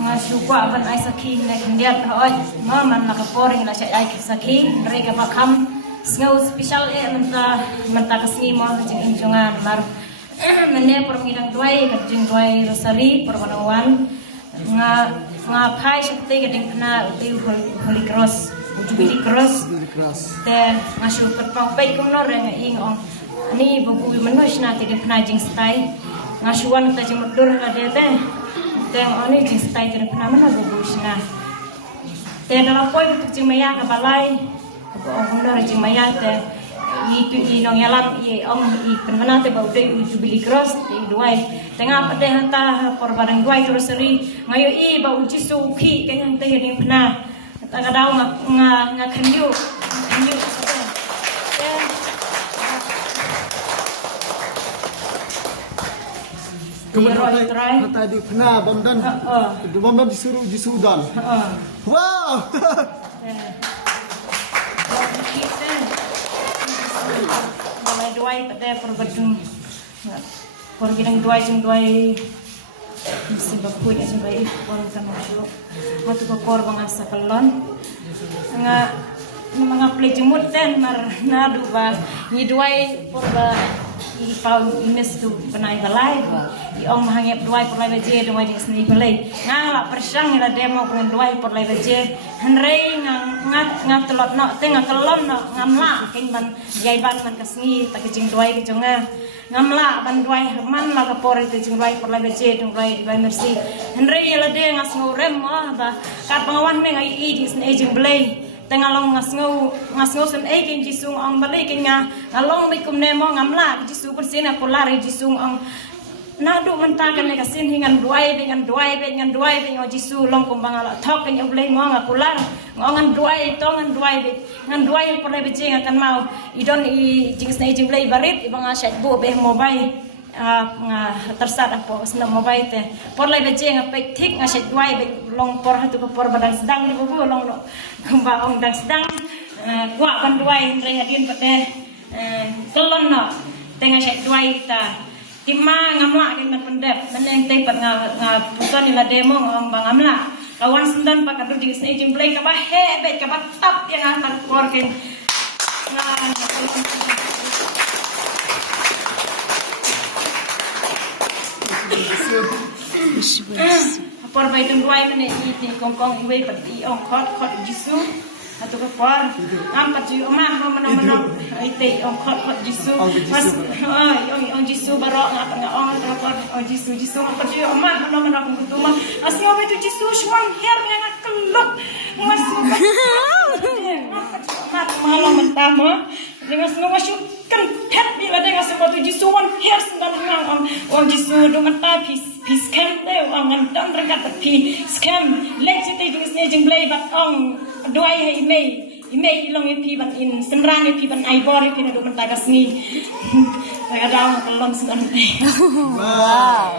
Ngasuka ban ai saking na kendiat oi man nakaporing na siya ai saking rega bakam ngau special menta kasngi mo jing injungan mar mene permidang duai jing duai rosari perwanawan nga pai sakte geding kena uti holy cross jubilee cross te ngasu perpang pai kumno reng ing ong ni bubu manus na te kena jing stai ngasuan ta jing mudur ade te oni jing stai te kena mana bubu sna te dalam poi jing maya ka balai ko honda jing maya te i nong yalam i om i penmana te bau te jubilee cross i duai tengah pade hanta korban duai rosari ngayo i bau jisu ki kenyang te ni pena ta kadau nga kanyu kemudian tadi pernah bomdan bomdan disuruh jisudan wow balai duai pada perbedung pergidang duai jeng duai mesti bakui ya sebagai pon sama dulu waktu kekor bangasa kelon nga mengapli jemut ten mar nadu ba ni duai porba i pau imes tu penai balai i ong mahangep duai por lai baje duai jeng seni balai ngala persang ila demo con duai por lai baje henrei ngat telot no te ngakelon no ngamla king ban jai ban man kasngi ta kejing duai kejonga ngamla ban duai man la kapor te jing duai por lai baje duai mercy henrei ila de ngas ngurem ba kat pengawan me ngai i jing seni jing balai tengalong ngasngau sen kin jisung ong balai kin ngalong bikum nemo ngamla jisu persina polari jisung ong nadu mentakan ne kasin hingan duai dengan jisu long kumbang ala thok kin oblei mo ngakular ngongan duai tongan duai ngan duai polai bejing akan mau idon i jing snai jing blai barit ibang asyat bu beh mobile tersat apa senang mobile te por lai beje ngapai tik ngaset duai be long por hatu ko por badang sedang di bubu long kumba ong dang sedang gua ban duai reng adin pate kelon no tengah set duai ta timma ngamla kin man pendep meneng te pat puton ila demo ngom bang amla lawan sendan pak kadu jing snai jing play ka ba he be ka ba tap yang akan por kin por bai tung duai mene i kongkong iwe pati ong khot jisu atau por ampat ju omah mana ite ong khot jisu mas ong jisu barok ngapa ong por jisu ampat ju omah mana kutuma asio itu jisu shwang her yang keluk mas ampat malam mentama dengan semua kan pet bila dengan semua tu jisu wan her sendan hang ong jisu do mata peace scam te ang dan regat pi scam lecture te jing sne jing blay bat ong duai he email long pi bat in senrang pi ban ai bor pi na do mata kasni kadang kelon sendan wow